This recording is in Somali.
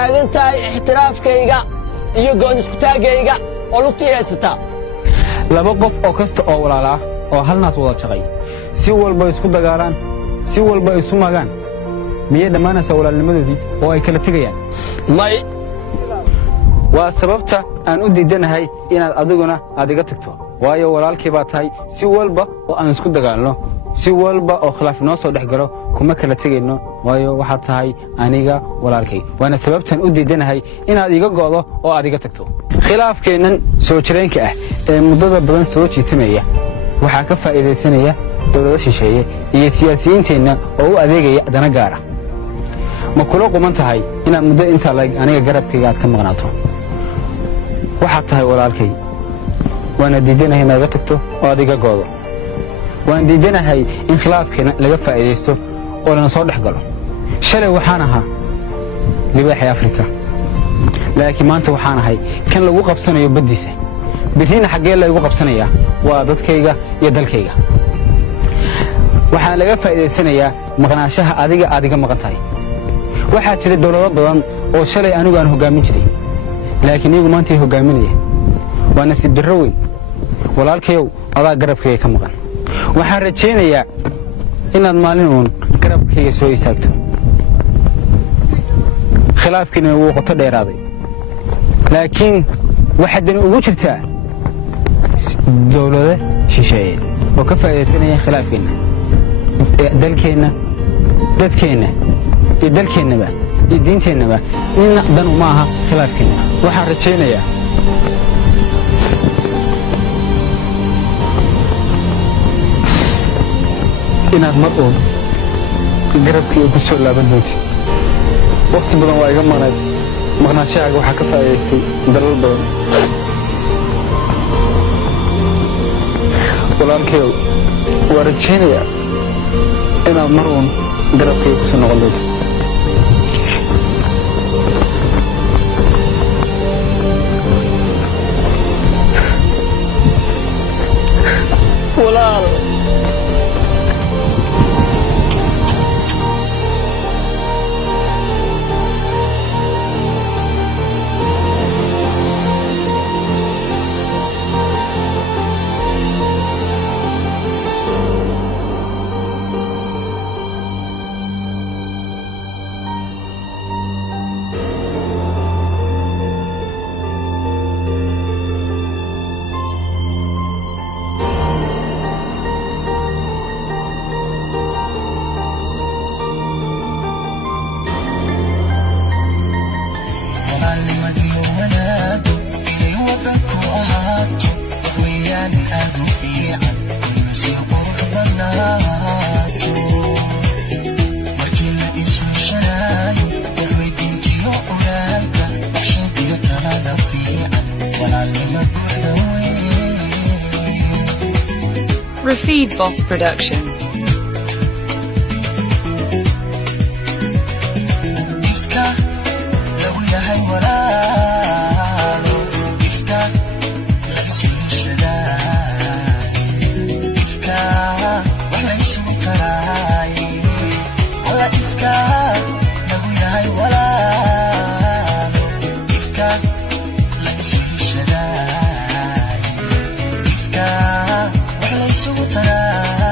taagan tahay ixtiraafkayga iyo goon isku taagayga oo lugtii haysata laba qof oo kasta oo walaala oo hal naas wada shaqay si walba isku dagaalaan si walba isu magaan miyay dhamaanaysaa walaalnimadoodii oo ay kala tegayaan may waa sababta aan u diidanahay inaad adiguna iga tagto waayo walaalkii baa tahay si walba oo aan isku dagaalno si walba oo khilaaf noo soo dhaxgalo kuma kala tagayno waayo waxa tahay aniga walaalkay waana sababtan u diidanahay inaad iga go'do oo aad iga tagto khilaafkeenan soo jireenka ah ee muddada badan soo jiitamaya waxa ka faa'iideysanaya dawladda shisheeye iyo siyaasiyiinteena oo u adeegaya dana gaar ah ma kula quman tahay inaad muddo inta aniga garabkayga aad ka maqnaato waxa tahay walaalkay waana diidanahay inaad iga tagto oo aad iga go'do waan diidanahay in khilaafkeena laga faa'iideysto oo lana soo dhaxgalo shalay waxaan ahaa libaaxii Afrika laakiin maanta waxaan ahay kan lagu qabsanayo badiisa birina xagee la igu qabsanaya waa dadkayga iyo dalkayga waxaan laga faa'iideysanayaa maqnaashaha aad iga maqan tahay waxaa jira dawlado badan oo shalay anigu aan hogaamin jiray laakiin iyagu maanta ay hogaaminayaan waa nasiib darro weyn walaalkayow adaa garabkayga ka maqan waxaan rajaynayaa inaad maalin uun garabkayga soo istaagto khilaafkiina wuu qoto dheeraaday laakiin waxaa dani ugu jirtaa dawlado shisheeye oo ka faa'iideysanaya khilaafkeena dalkeenna dadkeenna iyo dalkeennaba iyo diinteennaba inna dan uma aha khilaafkeena waxaan rajaynayaa inaad mar uun garabkii ku soo laaban doontid waqti badan waa iga maqnayd maqnaashahaaga waxaa ka faa'iidaystay dalal badan walaalkayow waa rajaynayaa inaad mar uun garabkii ku soo noqon doontid walaal Rafid Boss Production. Sugu taraa